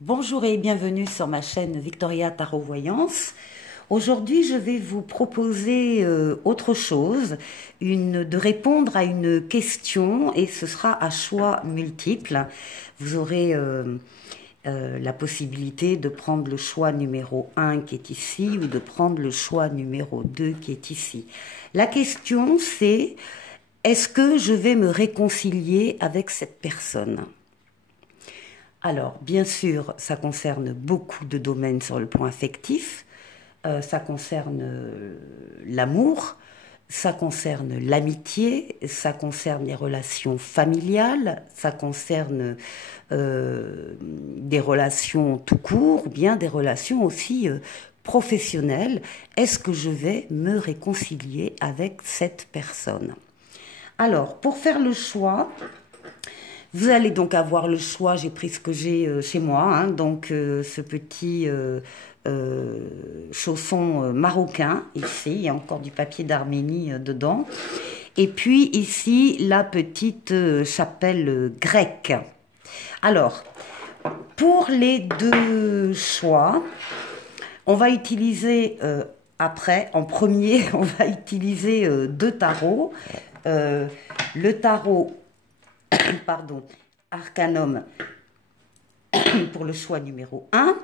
Bonjour et bienvenue sur ma chaîne Victoria Tarot Voyance. Aujourd'hui, je vais vous proposer autre chose, de répondre à une question et ce sera à choix multiples. Vous aurez la possibilité de prendre le choix numéro 1 qui est ici ou de prendre le choix numéro 2 qui est ici. La question c'est, est-ce que je vais me réconcilier avec cette personne ? Alors, bien sûr, ça concerne beaucoup de domaines sur le plan affectif, ça concerne l'amour, ça concerne l'amitié, ça concerne les relations familiales, ça concerne des relations tout court, ou bien des relations aussi professionnelles. Est-ce que je vais me réconcilier avec cette personne? Alors, pour faire le choix, vous allez donc avoir le choix, j'ai pris ce que j'ai chez moi, hein, donc ce petit chausson marocain, ici, il y a encore du papier d'Arménie dedans, et puis ici la petite chapelle grecque. Alors, pour les deux choix, on va utiliser après, en premier, on va utiliser deux tarots. Le tarot pardon, Arcanum pour le choix numéro 1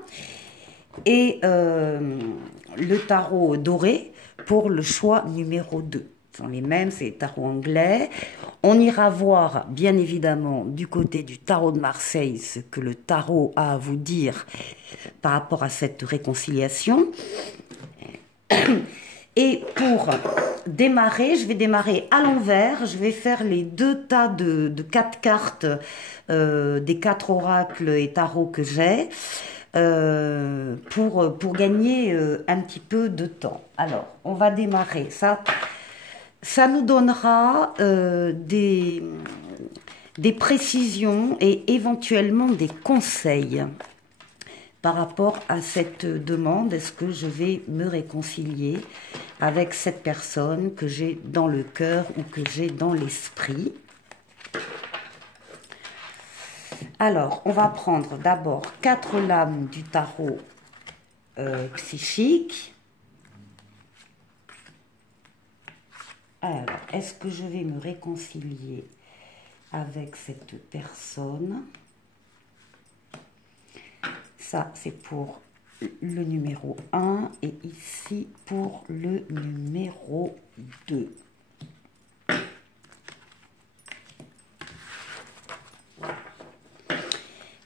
et le tarot doré pour le choix numéro 2. Ce sont les mêmes, c'est les tarots anglais. On ira voir, bien évidemment, du côté du tarot de Marseille, ce que le tarot a à vous dire par rapport à cette réconciliation. Et pour démarrer, je vais démarrer à l'envers. Je vais faire les deux tas de 4 cartes des 4 oracles et tarots que j'ai pour gagner un petit peu de temps. Alors, on va démarrer. Ça nous donnera des précisions et éventuellement des conseils par rapport à cette demande. Est-ce que je vais me réconcilier avec cette personne que j'ai dans le cœur ou que j'ai dans l'esprit? Alors, on va prendre d'abord 4 lames du tarot psychique. Alors, est-ce que je vais me réconcilier avec cette personne? Ça, c'est pour le numéro 1 et ici pour le numéro 2.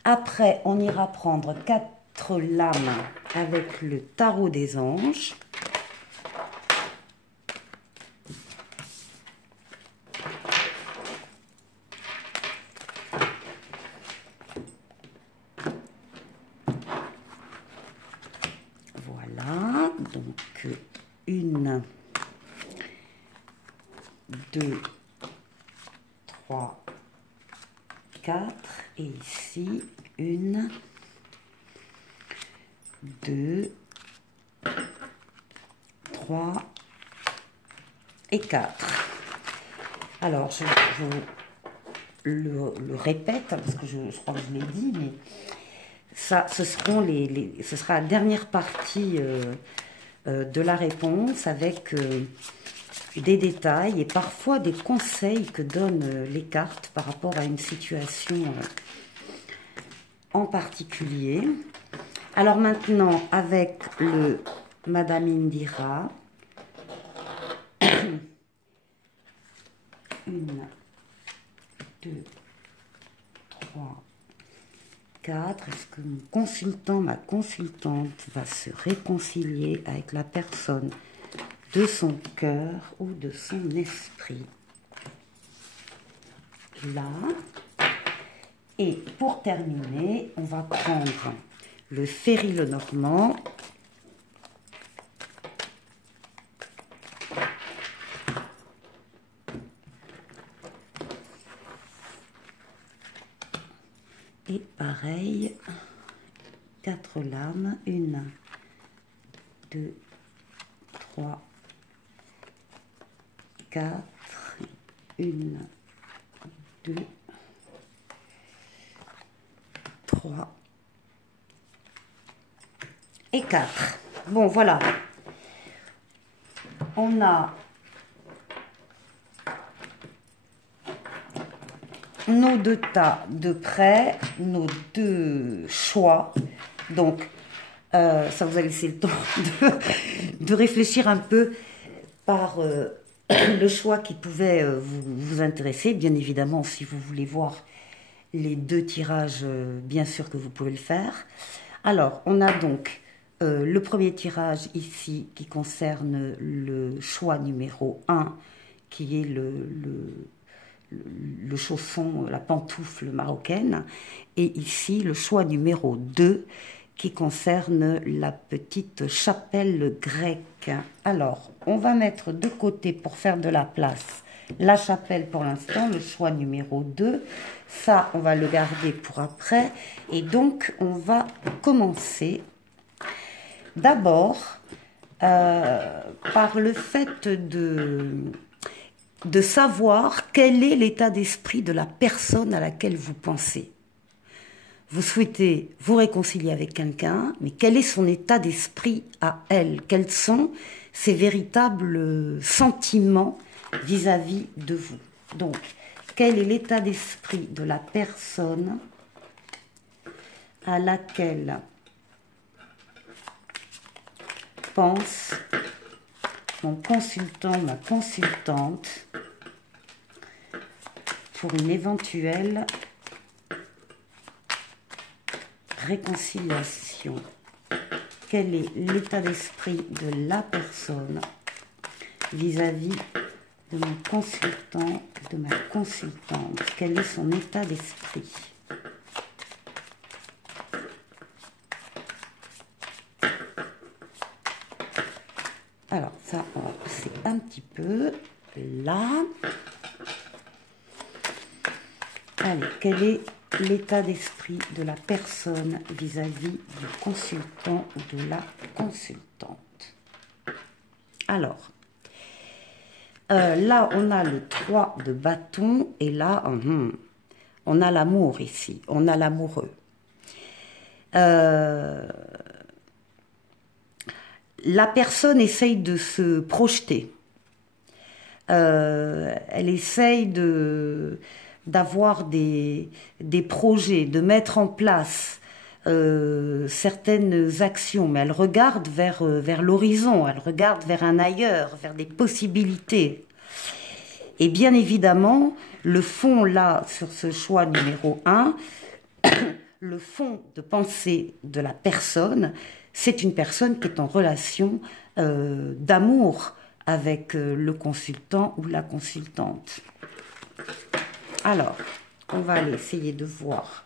Après, on ira prendre 4 lames avec le tarot des anges. Voilà, donc 1, 2, 3, 4 et ici 1, 2, 3 et 4. Alors, je le répète, parce que je crois que je l'ai dit, mais ça, ce sera la dernière partie de la réponse avec des détails et parfois des conseils que donnent les cartes par rapport à une situation en particulier. Alors maintenant, avec le Madame Indira, 1, 2, 3, 4. Est-ce que mon consultant, ma consultante va se réconcilier avec la personne de son cœur ou de son esprit? Là. Et pour terminer, on va prendre le Ferry Lenormand. Et pareil, 4 lames, 1, 2, 3, 4, 1, 2, 3 et 4. Bon, voilà. On a nos 2 tas de prêts, nos 2 choix. Donc, ça vous a laissé le temps de réfléchir un peu par le choix qui pouvait vous intéresser. Bien évidemment, si vous voulez voir les 2 tirages, bien sûr que vous pouvez le faire. Alors, on a donc le premier tirage ici qui concerne le choix numéro 1, qui est le chausson, la pantoufle marocaine, et ici le choix numéro 2 qui concerne la petite chapelle grecque. Alors, on va mettre de côté pour faire de la place la chapelle pour l'instant, le choix numéro 2. Ça, on va le garder pour après. Et donc, on va commencer d'abord par le fait de savoir quel est l'état d'esprit de la personne à laquelle vous pensez. Vous souhaitez vous réconcilier avec quelqu'un, mais quel est son état d'esprit à elle? Quels sont ses véritables sentiments vis-à-vis de vous? Donc, quel est l'état d'esprit de la personne à laquelle pense mon consultant, ma consultante, pour une éventuelle réconciliation? Quel est l'état d'esprit de la personne vis-à-vis de mon consultant, de ma consultante? Quel est son état d'esprit? Alors ça, on va passer un petit peu là. Allez, quel est l'état d'esprit de la personne vis-à-vis du consultant ou de la consultante? Alors, là, on a le 3 de bâton et là, on a l'amour ici, on a l'amoureux. La personne essaye de se projeter. Elle essaye d'avoir des projets, de mettre en place certaines actions, mais elle regarde vers l'horizon, elle regarde vers un ailleurs, vers des possibilités. Et bien évidemment, le fond là, sur ce choix numéro 1, le fond de pensée de la personne, c'est une personne qui est en relation d'amour avec le consultant ou la consultante. Alors, on va aller essayer de voir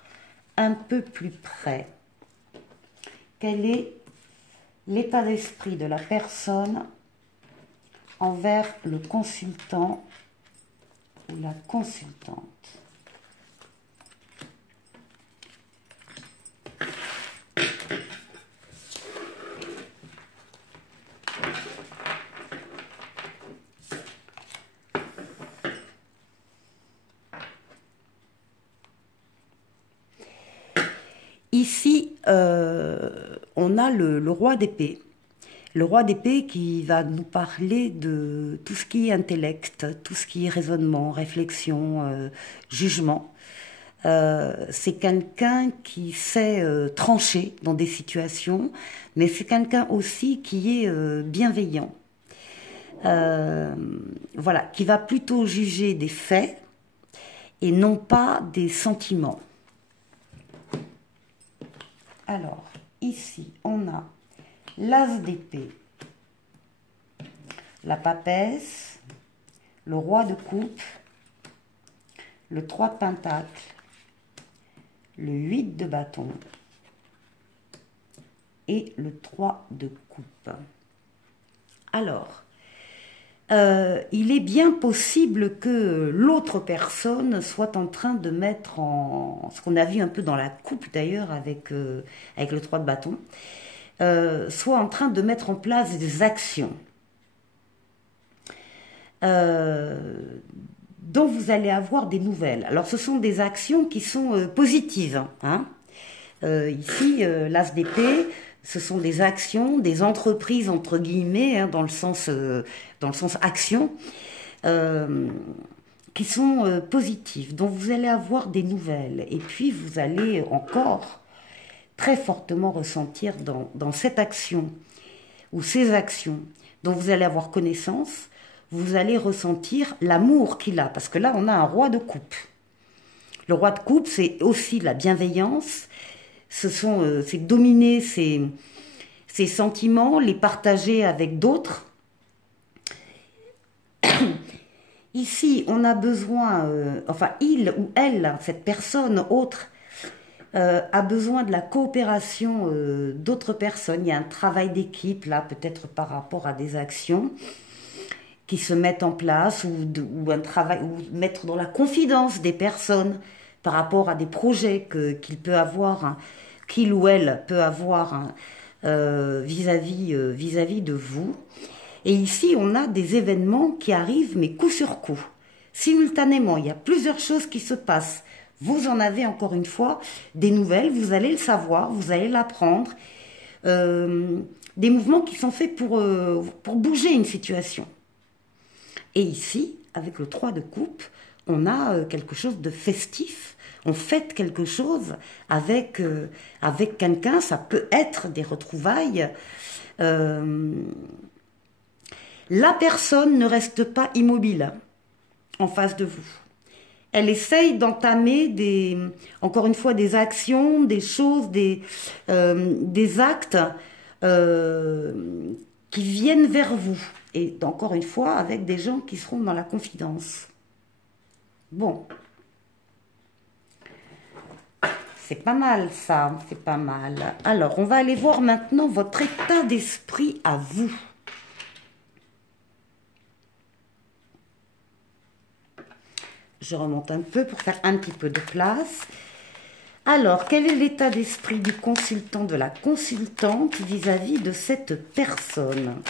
un peu plus près quel est l'état d'esprit de la personne envers le consultant ou la consultante. Ici, on a le roi d'épée. Le roi d'épée qui va nous parler de tout ce qui est intellect, tout ce qui est raisonnement, réflexion, jugement. C'est quelqu'un qui sait trancher dans des situations, mais c'est quelqu'un aussi qui est bienveillant. Voilà, qui va plutôt juger des faits et non pas des sentiments. Alors, ici, on a l'as d'épée, la papesse, le roi de coupe, le 3 de pentacle, le 8 de bâton et le 3 de coupe. Alors, il est bien possible que l'autre personne soit en train de mettre en... ce qu'on a vu un peu dans la coupe d'ailleurs avec le 3 de bâton, soit en train de mettre en place des actions dont vous allez avoir des nouvelles. Alors ce sont des actions qui sont positives, hein. Ici, l'as d'épée, ce sont des actions, des entreprises, entre guillemets, hein, dans le sens action, qui sont positives, dont vous allez avoir des nouvelles. Et puis, vous allez encore très fortement ressentir dans cette action, ou ces actions, dont vous allez avoir connaissance, vous allez ressentir l'amour qu'il a. Parce que là, on a un roi de coupe. Le roi de coupe, c'est aussi la bienveillance. C'est dominer ses sentiments, les partager avec d'autres. Ici, on a besoin, enfin, il ou elle, cette personne autre, a besoin de la coopération d'autres personnes. Il y a un travail d'équipe, là, peut-être par rapport à des actions qui se mettent en place, ou un travail, ou mettre dans la confidence des personnes par rapport à des projets qu'il peut avoir, hein, qu'il ou elle peut avoir, hein, vis-à-vis de vous. Et ici, on a des événements qui arrivent, mais coup sur coup. Simultanément, il y a plusieurs choses qui se passent. Vous en avez encore une fois des nouvelles, vous allez le savoir, vous allez l'apprendre. Des mouvements qui sont faits pour bouger une situation. Et ici, avec le 3 de coupe, on a quelque chose de festif. On fête quelque chose avec quelqu'un, ça peut être des retrouvailles. La personne ne reste pas immobile en face de vous. Elle essaye d'entamer encore une fois, des actions, des choses, des actes qui viennent vers vous. Et encore une fois, avec des gens qui seront dans la confidence. Bon. C'est pas mal ça, c'est pas mal. Alors, on va aller voir maintenant votre état d'esprit à vous. Je remonte un peu pour faire un petit peu de place. Alors, quel est l'état d'esprit du consultant, de la consultante vis-à-vis de cette personne?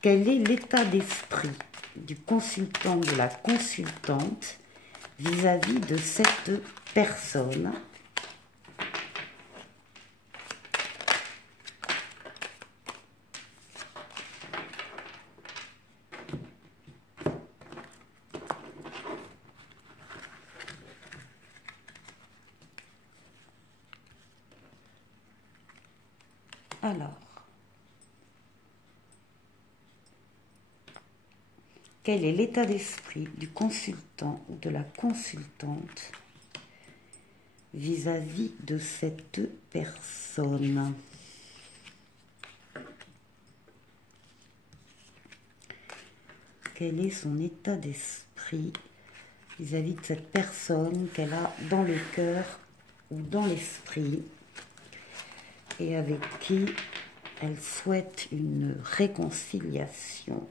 Quel est l'état d'esprit du consultant, de la consultante vis-à-vis de cette personne? Alors, quel est l'état d'esprit du consultant ou de la consultante vis-à-vis de cette personne? Quel est son état d'esprit vis-à-vis de cette personne qu'elle a dans le cœur ou dans l'esprit et avec qui elle souhaite une réconciliation?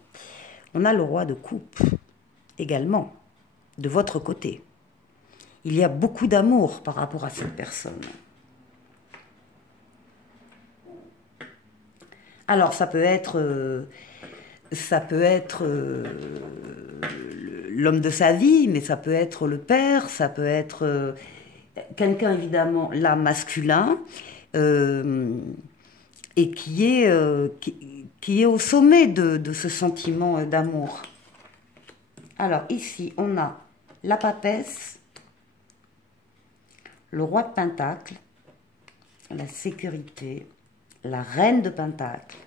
On a le roi de coupe également, de votre côté. Il y a beaucoup d'amour par rapport à cette personne. Alors, ça peut être l'homme de sa vie, mais ça peut être le père, ça peut être quelqu'un, évidemment, là, masculin, et qui est au sommet de ce sentiment d'amour. Alors, ici, on a la papesse, le roi de Pentacle, la sécurité, la reine de Pentacle,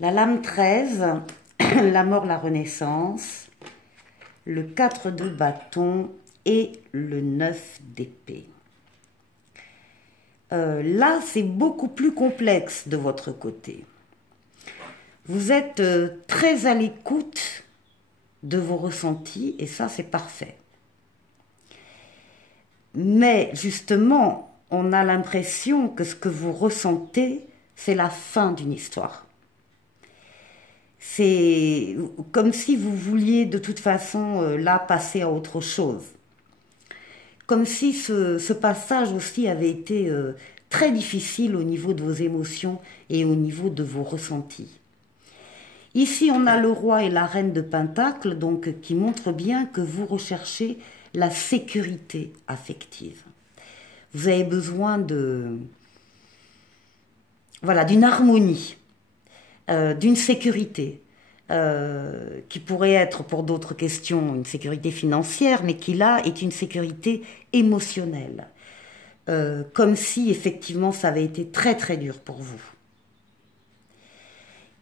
la lame 13, la mort, la renaissance, le 4 de bâton et le 9 d'épée. Là, c'est beaucoup plus complexe de votre côté. Vous êtes très à l'écoute de vos ressentis et ça, c'est parfait. Mais justement, on a l'impression que ce que vous ressentez, c'est la fin d'une histoire. C'est comme si vous vouliez de toute façon là passer à autre chose. Comme si ce passage aussi avait été très difficile au niveau de vos émotions et au niveau de vos ressentis. Ici, on a le roi et la reine de Pentacle, donc qui montrent bien que vous recherchez la sécurité affective. Vous avez besoin voilà, d'une harmonie, d'une sécurité, qui pourrait être pour d'autres questions une sécurité financière, mais qui là est une sécurité émotionnelle, comme si effectivement ça avait été très très dur pour vous.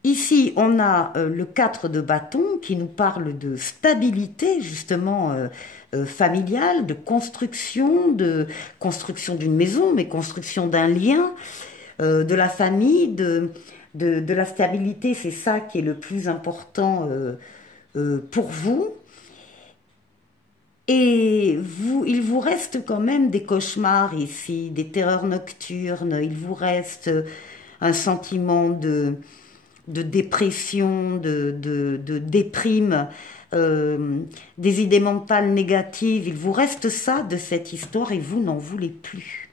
Ici, on a le 4 de bâton qui nous parle de stabilité, justement, familiale, de construction d'une maison, mais construction d'un lien, de la famille, de la stabilité. C'est ça qui est le plus important pour vous. Et il vous reste quand même des cauchemars ici, des terreurs nocturnes, il vous reste un sentiment de dépression, de déprime, des idées mentales négatives. Il vous reste ça de cette histoire et vous n'en voulez plus.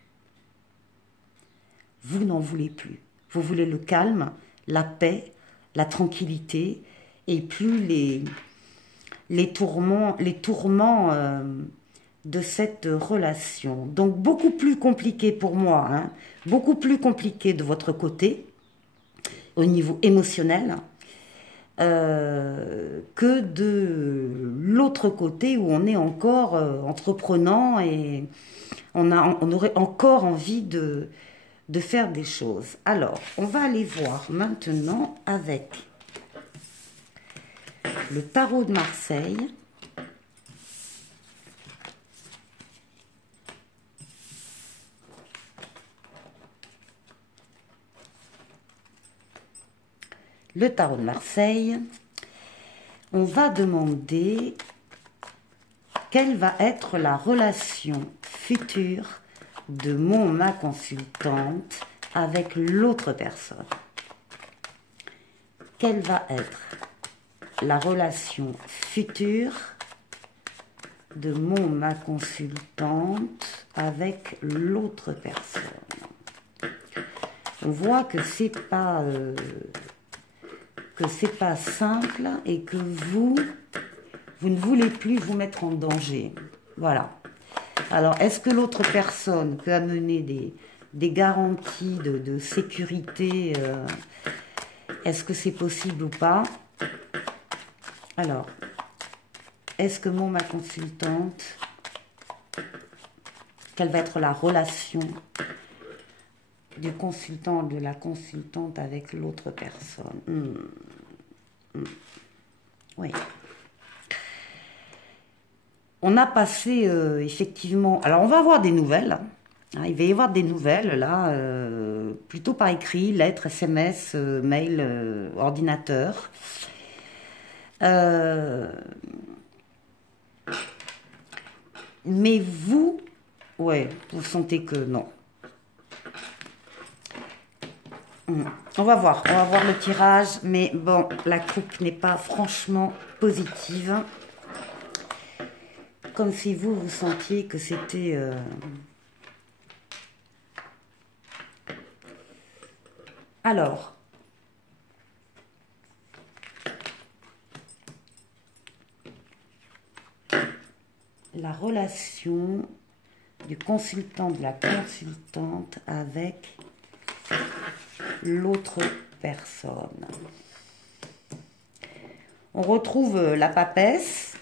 Vous n'en voulez plus. Vous voulez le calme, la paix, la tranquillité et plus les tourments de cette relation. Donc beaucoup plus compliqué pour moi, hein, beaucoup plus compliqué de votre côté, au niveau émotionnel, que de l'autre côté où on est encore entreprenant et on aurait encore envie de faire des choses. Alors, on va aller voir maintenant avec le tarot de Marseille. Le tarot de Marseille, on va demander quelle va être la relation future de ma consultante avec l'autre personne. Quelle va être la relation future de ma consultante avec l'autre personne? On voit que c'est pas simple et que vous ne voulez plus vous mettre en danger. Voilà. Alors, est-ce que l'autre personne peut amener des garanties de sécurité? Est-ce que c'est possible ou pas? Alors, est-ce que ma consultante, quelle va être la relation du consultant, de la consultante avec l'autre personne? Oui. On a passé, effectivement... Alors, on va avoir des nouvelles. Hein, il va y avoir des nouvelles, là, plutôt par écrit, lettres, SMS, mail, ordinateur. Mais vous, ouais, vous sentez que non. On va voir le tirage, mais bon, la coupe n'est pas franchement positive. Comme si vous sentiez que c'était... Alors, la relation du consultant, de la consultante avec l'autre personne. On retrouve la papesse.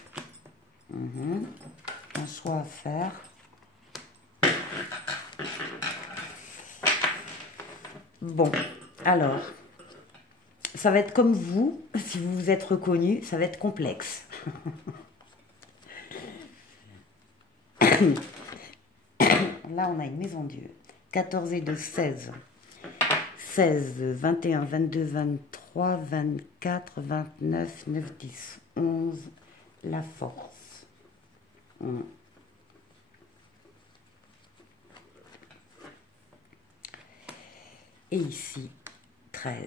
Un choix à faire. Bon, alors, ça va être comme vous, si vous vous êtes reconnu, ça va être complexe. Là, on a une maison Dieu. 14 et 2, 16. 16, 21, 22, 23, 24, 29, 9, 10, 11. La force. Et ici, 13.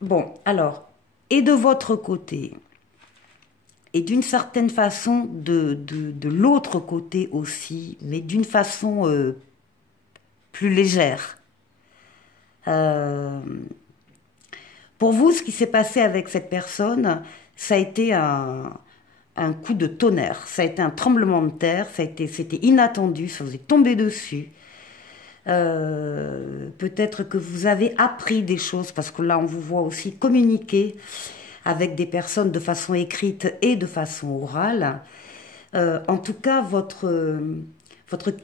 Bon, alors, et de votre côté, et d'une certaine façon de l'autre côté aussi, mais d'une façon plus légère. Pour vous, ce qui s'est passé avec cette personne, ça a été un coup de tonnerre, ça a été un tremblement de terre, c'était inattendu, ça vous est tombé dessus. Peut-être que vous avez appris des choses, parce que là, on vous voit aussi communiquer avec des personnes de façon écrite et de façon orale. En tout cas, votre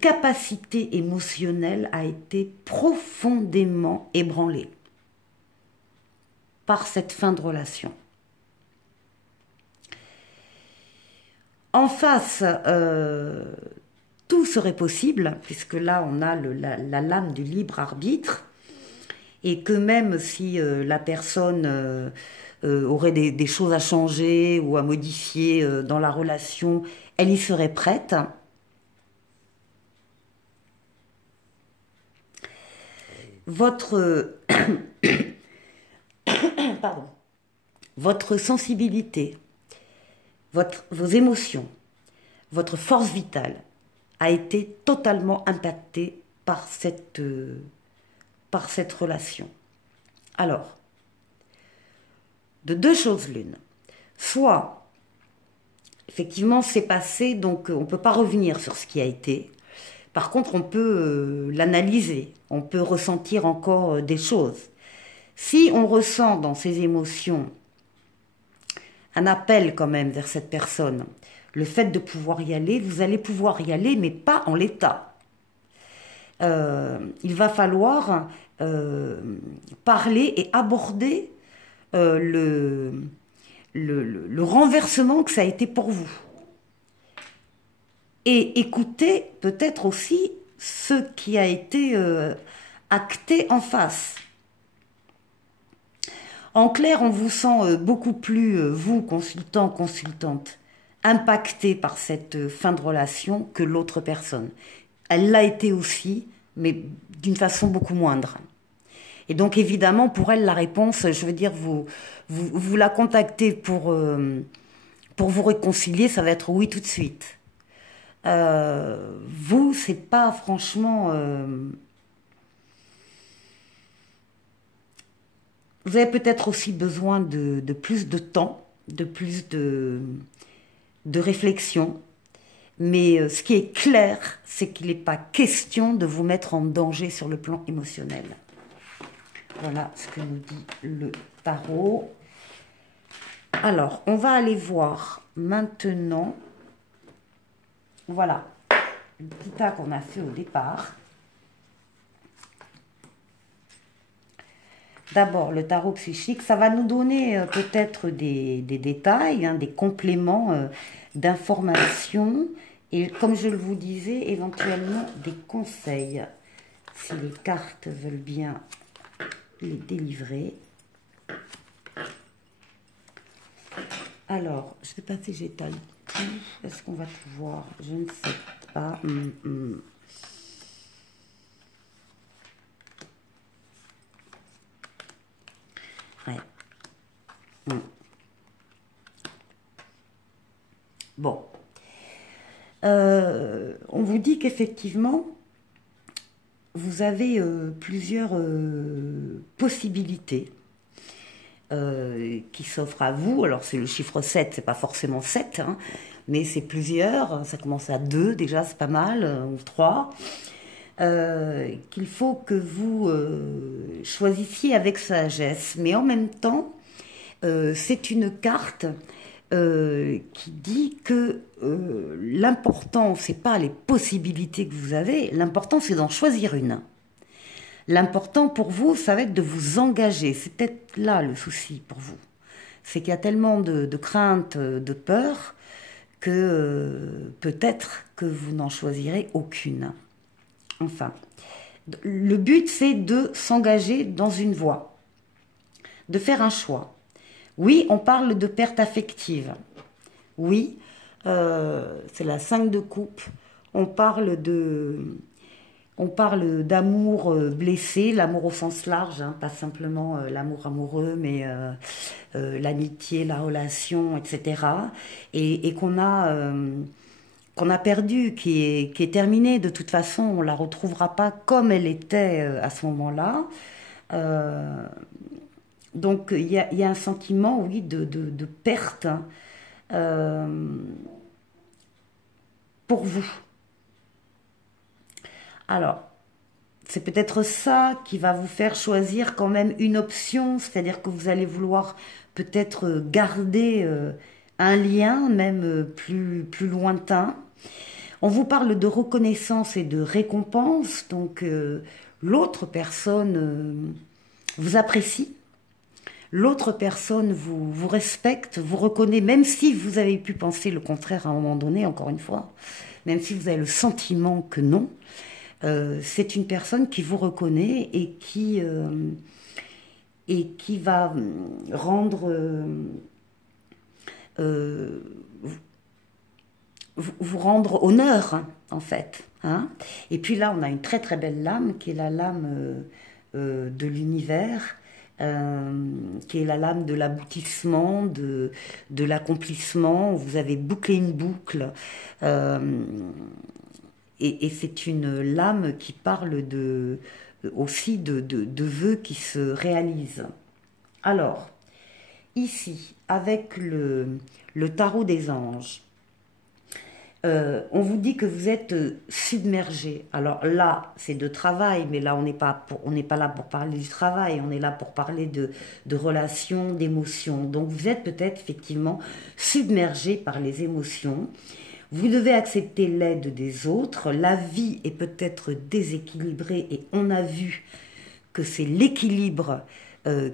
capacité émotionnelle a été profondément ébranlée par cette fin de relation. En face, tout serait possible, puisque là, on a la lame du libre arbitre, et que même si la personne aurait des choses à changer ou à modifier dans la relation, elle y serait prête. Votre, pardon, votre sensibilité, vos émotions, votre force vitale a été totalement impactée par cette relation. Alors, de deux choses l'une. Soit, effectivement, c'est passé, donc on ne peut pas revenir sur ce qui a été. Par contre, on peut l'analyser, on peut ressentir encore des choses. Si on ressent dans ses émotions un appel quand même vers cette personne, le fait de pouvoir y aller, vous allez pouvoir y aller, mais pas en l'état. Il va falloir parler et aborder le renversement que ça a été pour vous. Et écouter peut-être aussi ce qui a été acté en face. En clair, on vous sent beaucoup plus, vous, consultant, consultante, impacté par cette fin de relation que l'autre personne. Elle l'a été aussi, mais d'une façon beaucoup moindre. Et donc, évidemment, pour elle, la réponse, je veux dire, vous la contactez pour vous réconcilier, ça va être oui tout de suite. Vous, c'est pas franchement... vous avez peut-être aussi besoin de plus de temps, de plus de réflexion. Mais ce qui est clair, c'est qu'il n'est pas question de vous mettre en danger sur le plan émotionnel. Voilà ce que nous dit le tarot. Alors, on va aller voir maintenant... Voilà, le petit tas qu'on a fait au départ. D'abord, le tarot psychique, ça va nous donner peut-être des détails, hein, des compléments d'informations et, comme je vous disais, éventuellement des conseils, si les cartes veulent bien les délivrer. Alors, je ne sais pas si j'étale tout. Est-ce qu'on va pouvoir? Je ne sais pas. Ouais. Bon. On vous dit qu'effectivement, vous avez plusieurs possibilités qui s'offrent à vous. Alors, c'est le chiffre 7, c'est pas forcément 7, hein, mais c'est plusieurs. Ça commence à 2, déjà, c'est pas mal, ou 3. Qu'il faut que vous choisissiez avec sagesse. Mais en même temps, c'est une carte qui dit que l'important, c'est pas les possibilités que vous avez, l'important, c'est d'en choisir une. L'important pour vous, ça va être de vous engager. C'est peut-être là le souci pour vous. C'est qu'il y a tellement de craintes, de peurs, que peut-être que vous n'en choisirez aucune. Enfin, le but, c'est de s'engager dans une voie, de faire un choix. Oui, on parle de perte affective. Oui, c'est la 5 de coupe. On parle d'amour blessé, l'amour au sens large, hein, pas simplement l'amour amoureux, mais l'amitié, la relation, etc. Et qu'on a perdu, qui est terminée. De toute façon, on ne la retrouvera pas comme elle était à ce moment-là. Donc, il y a un sentiment, oui, de perte, hein, euh, pour vous. Alors, c'est peut-être ça qui va vous faire choisir quand même une option, c'est-à-dire que vous allez vouloir peut-être garder un lien, même plus lointain. On vous parle de reconnaissance et de récompense, donc l'autre personne vous apprécie, l'autre personne vous respecte, vous reconnaît, même si vous avez pu penser le contraire à un moment donné, encore une fois, même si vous avez le sentiment que non, c'est une personne qui vous reconnaît et qui va rendre, euh, vous rendre honneur, hein, en fait. Hein. Et puis là, on a une très très belle lame qui est la lame de l'univers, qui est la lame de l'aboutissement, de l'accomplissement. Vous avez bouclé une boucle. Euh, et c'est une lame qui parle aussi de vœux qui se réalisent. Alors, ici, avec le tarot des anges, on vous dit que vous êtes submergé. Alors là, c'est de travail, mais là, on n'est pas là pour parler du travail, on est là pour parler de relations, d'émotions. Donc, vous êtes peut-être effectivement submergé par les émotions. Vous devez accepter l'aide des autres. La vie est peut-être déséquilibrée et on a vu que c'est l'équilibre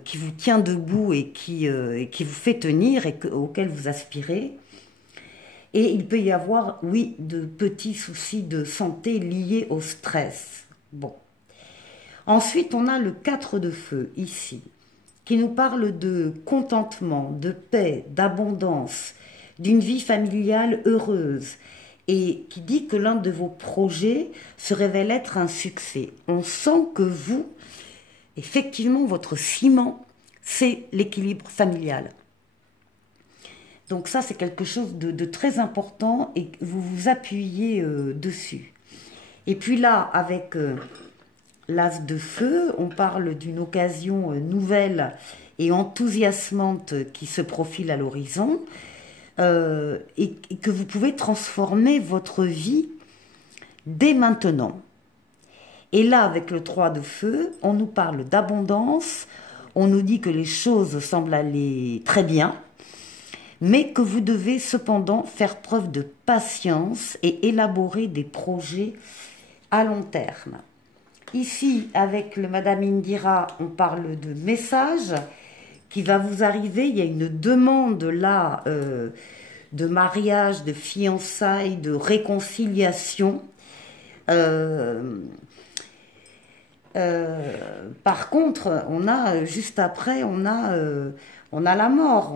qui vous tient debout et qui vous fait tenir et auquel vous aspirez. Et il peut y avoir, oui, de petits soucis de santé liés au stress. Bon. Ensuite, on a le 4 de feu, ici, qui nous parle de contentement, de paix, d'abondance, d'une vie familiale heureuse, et qui dit que l'un de vos projets se révèle être un succès. On sent que vous, effectivement, votre ciment, c'est l'équilibre familial. Donc ça, c'est quelque chose de très important et vous vous appuyez dessus. Et puis là, avec l'as de feu, on parle d'une occasion nouvelle et enthousiasmante qui se profile à l'horizon et que vous pouvez transformer votre vie dès maintenant. Et là, avec le 3 de feu, on nous parle d'abondance, on nous dit que les choses semblent aller très bien, mais que vous devez cependant faire preuve de patience et élaborer des projets à long terme. Ici, avec le Madame Indira, on parle de message qui va vous arriver. Il y a une demande là de mariage, de fiançailles, de réconciliation. Par contre, on a juste après, on a la mort,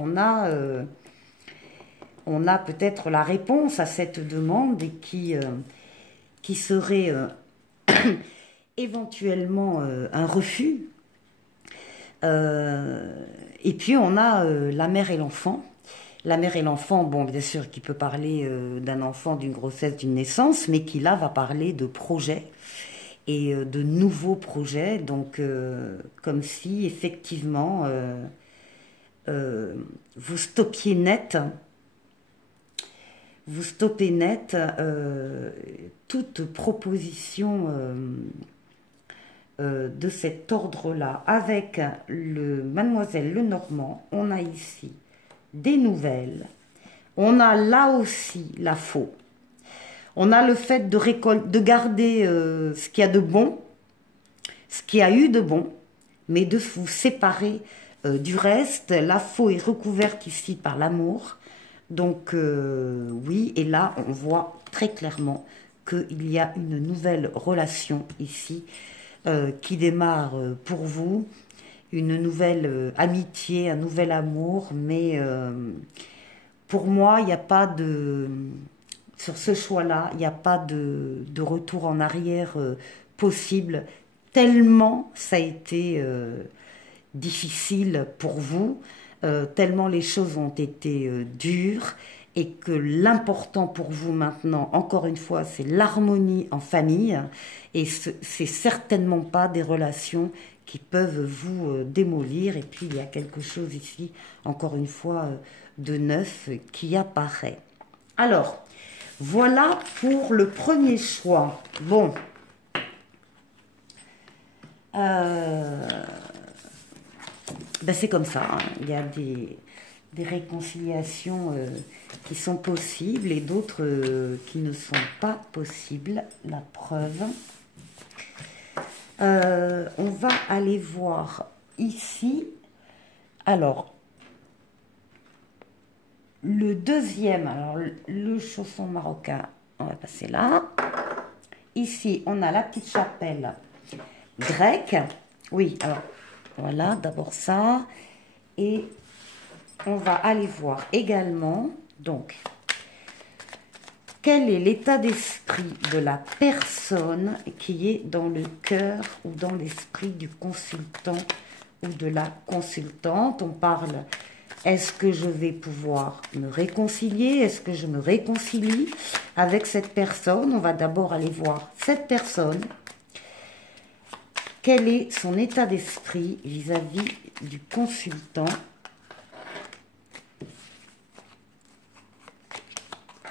on a peut-être la réponse à cette demande et qui serait éventuellement un refus. Et puis on a la mère et l'enfant. La mère et l'enfant, bon, bien sûr, qui peut parler d'un enfant, d'une grossesse, d'une naissance, mais qui là va parler de projets et de nouveaux projets. Donc, comme si effectivement vous stoppiez net. Vous stoppez net toute proposition de cet ordre-là. Avec le Mademoiselle Lenormand, on a ici des nouvelles. On a là aussi la faux. On a le fait de garder ce qu'il y a de bon, ce qu'il y a eu de bon, mais de vous séparer du reste. La faux est recouverte ici par l'amour. Donc oui, et là on voit très clairement qu'il y a une nouvelle relation ici qui démarre pour vous, une nouvelle amitié, un nouvel amour, mais pour moi il n'y a pas de, sur ce choix-là, il n'y a pas de retour en arrière possible, tellement ça a été difficile pour vous. Tellement les choses ont été dures et que l'important pour vous maintenant, encore une fois, c'est l'harmonie en famille et c'est certainement pas des relations qui peuvent vous démolir. Et puis, il y a quelque chose ici, encore une fois, de neuf qui apparaît. Alors, voilà pour le premier choix. Bon. Ben c'est comme ça. Hein. Il y a des réconciliations qui sont possibles et d'autres qui ne sont pas possibles. La preuve. On va aller voir ici. Alors, le deuxième, alors le chausson marocain, on va passer là. Ici, on a la petite chapelle grecque. Oui, alors, voilà, d'abord ça. Et on va aller voir également, donc, quel est l'état d'esprit de la personne qui est dans le cœur ou dans l'esprit du consultant ou de la consultante. On parle, est-ce que je vais pouvoir me réconcilier? Est-ce que je me réconcilie avec cette personne? On va d'abord aller voir cette personne. Quel est son état d'esprit vis-à-vis du consultant?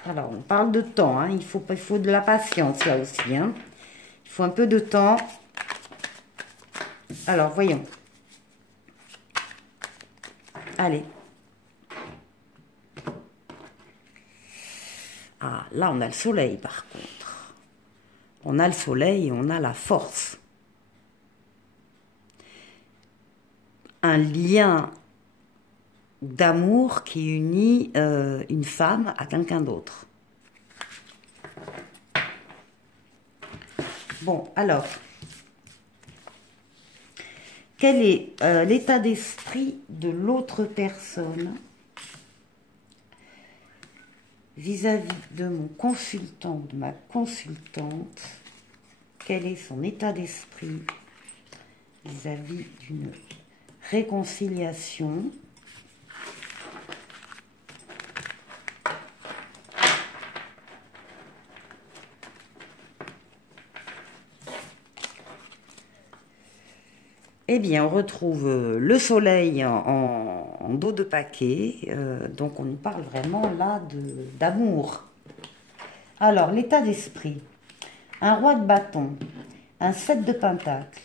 Alors, on parle de temps, hein. Il faut de la patience là aussi. Hein. Il faut un peu de temps. Alors, voyons. Allez. Ah, là, on a le soleil, par contre. On a le soleil et on a la force. Un lien d'amour qui unit une femme à quelqu'un d'autre. Bon, alors, quel est l'état d'esprit de l'autre personne vis-à-vis de mon consultant, de ma consultante? Quel est son état d'esprit vis-à-vis d'une réconciliation? Eh bien, on retrouve le soleil en dos de paquet. Donc, on nous parle vraiment là d'amour. Alors, l'état d'esprit. Un roi de bâton. Un 7 de pentacle.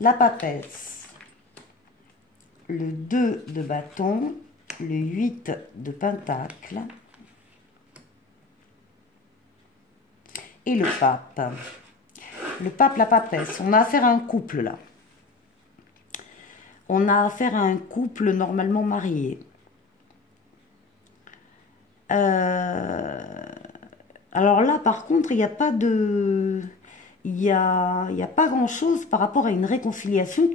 La papesse. Le 2 de bâton. Le 8 de pentacle. Et le pape. Le pape, la papesse. On a affaire à un couple, là. On a affaire à un couple normalement marié. Alors là, par contre, il n'y a pas de... Il y a pas grand-chose par rapport à une réconciliation.